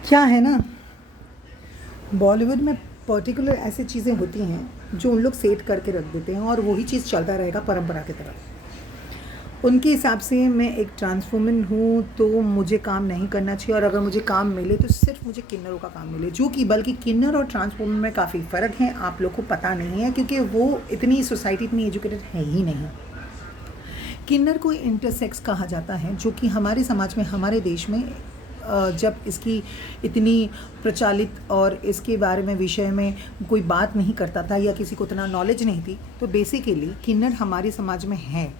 क्या है ना, बॉलीवुड में पर्टिकुलर ऐसी चीज़ें होती हैं जो उन लोग सेट करके रख देते हैं और वही चीज़ चलता रहेगा परंपरा की तरह। उनके हिसाब से मैं एक ट्रांस वुमन हूँ तो मुझे काम नहीं करना चाहिए, और अगर मुझे काम मिले तो सिर्फ मुझे किन्नरों का काम मिले, जो कि बल्कि किन्नर और ट्रांस वुमन में काफ़ी फ़र्क है। आप लोग को पता नहीं है क्योंकि वो इतनी सोसाइटी इतनी एजुकेटेड है ही नहीं। किन्नर को इंटरसेक्स कहा जाता है, जो कि हमारे समाज में, हमारे देश में जब इसकी इतनी प्रचलित और इसके बारे में विषय में कोई बात नहीं करता था या किसी को इतना नॉलेज नहीं थी, तो बेसिकली किन्नर हमारे समाज में है,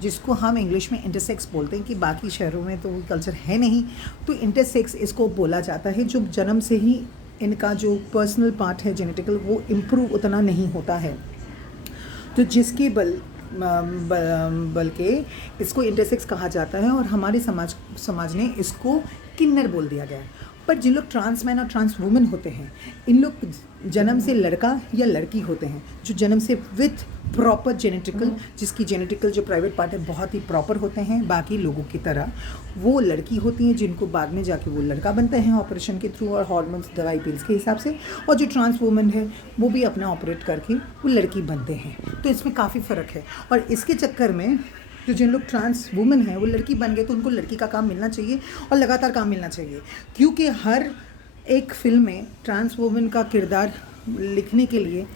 जिसको हम इंग्लिश में इंटरसेक्स बोलते हैं, कि बाकी शहरों में तो कल्चर है नहीं। तो इंटरसेक्स इसको बोला जाता है, जो जन्म से ही इनका जो पर्सनल पार्ट है जेनेटिकल, वो इम्प्रूव उतना नहीं होता है, तो जिसके बल्कि इसको इंटरसेक्स कहा जाता है, और हमारे समाज ने इसको किन्नर बोल दिया गया है। पर जिन लोग ट्रांस मैन और ट्रांस वुमेन होते हैं, इन लोग जन्म से लड़का या लड़की होते हैं, जो जन्म से विथ प्रॉपर जेनेटिकल, जिसकी जेनेटिकल जो प्राइवेट पार्ट है बहुत ही प्रॉपर होते हैं बाकी लोगों की तरह, वो लड़की होती हैं, जिनको बाद में जाके वो लड़का बनते हैं ऑपरेशन के थ्रू और हार्मोन्स दवाई पिल्स के हिसाब से। और जो ट्रांस वुमेन है वो भी अपना ऑपरेट करके वो लड़की बनते हैं। तो इसमें काफ़ी फ़र्क है, और इसके चक्कर में जो जिन लोग ट्रांस वुमेन हैं वो लड़की बन गए, तो उनको लड़की का काम मिलना चाहिए और लगातार काम मिलना चाहिए, क्योंकि हर एक फिल्म में ट्रांस वुमेन का किरदार लिखने के लिए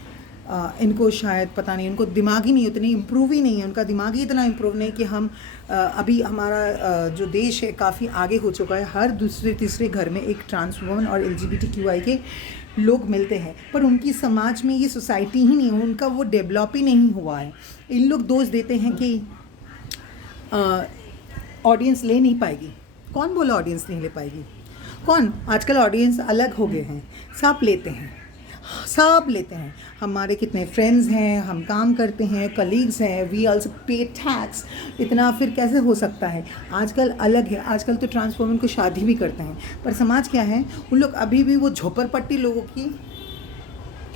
इनको शायद पता नहीं, उनको दिमाग ही नहीं, उतनी इम्प्रूव ही नहीं है, उनका दिमाग ही इतना इम्प्रूव नहीं कि हम अभी हमारा जो देश है काफ़ी आगे हो चुका है। हर दूसरे तीसरे घर में एक ट्रांस वुमेन और LGBTQI के लोग मिलते हैं, पर उनकी समाज में ये सोसाइटी ही नहीं है, उनका वो डेवलप ही नहीं हुआ है। इन लोग दोष देते हैं कि ऑडियंस ले नहीं पाएगी। कौन बोला ऑडियंस नहीं ले पाएगी? कौन? आजकल ऑडियंस अलग हो गए हैं, सब लेते हैं, सब लेते हैं। हमारे कितने फ्रेंड्स हैं, हम काम करते हैं, कलीग्स हैं, वी आल्सो पे टैक्स। इतना फिर कैसे हो सकता है? आजकल अलग है, आजकल तो ट्रांस वुमेन को शादी भी करते हैं, पर समाज क्या है, उन लोग अभी भी वो झोपड़पट्टी लोगों की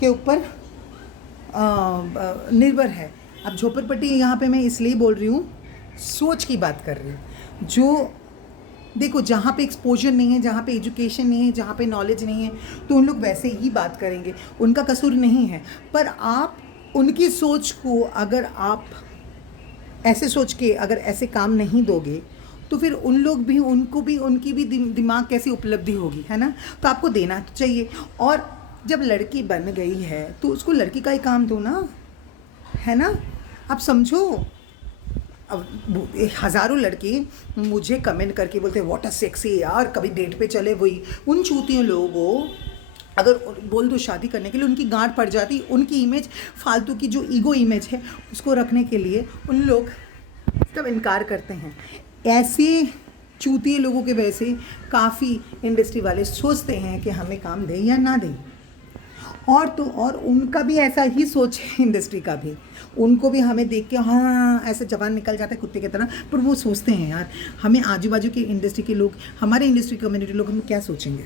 के ऊपर निर्भर है। अब झोपड़पट्टी यहाँ पे मैं इसलिए बोल रही हूँ, सोच की बात कर रही हूँ। जो देखो, जहाँ पे एक्सपोजर नहीं है, जहाँ पे एजुकेशन नहीं है, जहाँ पे नॉलेज नहीं है, तो उन लोग वैसे ही बात करेंगे, उनका कसूर नहीं है। पर आप उनकी सोच को अगर आप ऐसे सोच के अगर ऐसे काम नहीं दोगे, तो फिर उन लोग भी, उनको भी, उनकी भी दिमाग कैसी उपलब्धि होगी, है ना? तो आपको देना तो चाहिए। और जब लड़की बन गई है तो उसको लड़की का ही काम दो ना, है ना? आप समझो। अब हज़ारों लड़के मुझे कमेंट करके बोलते हैं व्हाट अ सेक्सी यार, कभी डेट पे चले। वही उन चूतियों लोगों, अगर बोल दो शादी करने के लिए, उनकी गांठ पड़ जाती। उनकी इमेज, फालतू की जो ईगो इमेज है उसको रखने के लिए उन लोग तब इनकार करते हैं। ऐसे चूतिए लोगों के वजह से काफ़ी इंडस्ट्री वाले सोचते हैं कि हमें काम दें या ना दें। और तो और उनका भी ऐसा ही सोच है, इंडस्ट्री का भी, उनको भी हमें देख के हाँ ऐसे जबान निकल जाता है कुत्ते की तरह। पर वो सोचते हैं यार, हमें आजू बाजू की इंडस्ट्री के लोग, हमारे इंडस्ट्री कम्युनिटी लोग हम क्या सोचेंगे?